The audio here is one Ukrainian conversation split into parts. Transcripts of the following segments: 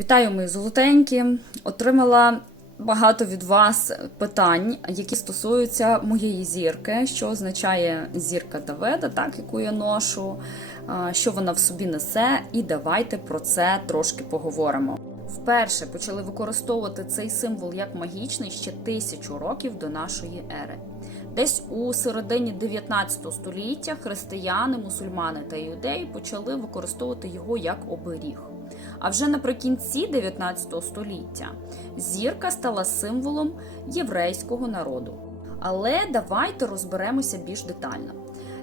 Вітаю, мої золотенькі. Отримала багато від вас питань, які стосуються моєї зірки, що означає зірка Давида, так яку я ношу, що вона в собі несе, і давайте про це трошки поговоримо. Вперше почали використовувати цей символ як магічний ще тисячу років до нашої ери. Десь у середині 19 століття християни, мусульмани та іудеї почали використовувати його як оберіг. А вже наприкінці 19 століття зірка стала символом єврейського народу. Але давайте розберемося більш детально.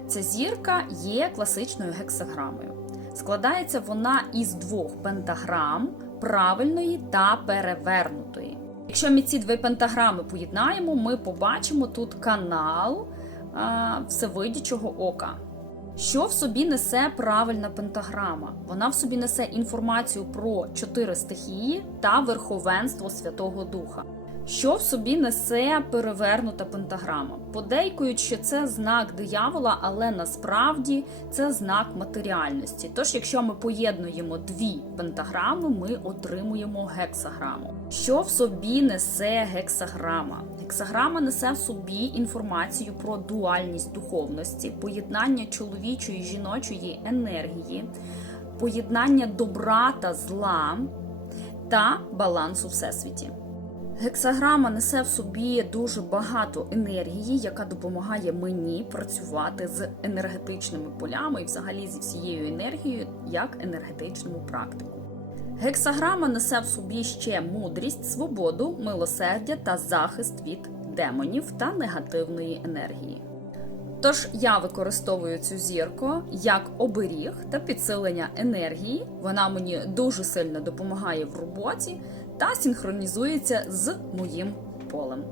Ця зірка є класичною гексаграмою. Складається вона із двох пентаграм правильної та перевернутої. Якщо ми ці дві пентаграми поєднаємо, ми побачимо тут канал а, Всевидячого ока. Що в собі несе правильна пентаграма? Вона в собі несе інформацію про чотири стихії та верховенство Святого Духа. Що в собі несе перевернута пентаграма? Подейкують, що це знак диявола, але насправді це знак матеріальності. Тож, якщо ми поєднуємо дві пентаграми, ми отримуємо гексаграму. Що в собі несе гексаграма? Гексаграма несе в собі інформацію про дуальність духовності, поєднання чоловічої і жіночої енергії, поєднання добра та зла та балансу всесвіті. Гексаграма несе в собі дуже багато енергії, яка допомагає мені працювати з енергетичними полями і взагалі зі всією енергією як енергетичному практику. Гексаграма несе в собі ще мудрість, свободу, милосердя та захист від демонів та негативної енергії. Тож я використовую цю зірку як оберіг та підсилення енергії. Вона мені дуже сильно допомагає в роботі та синхронізується з моїм полем.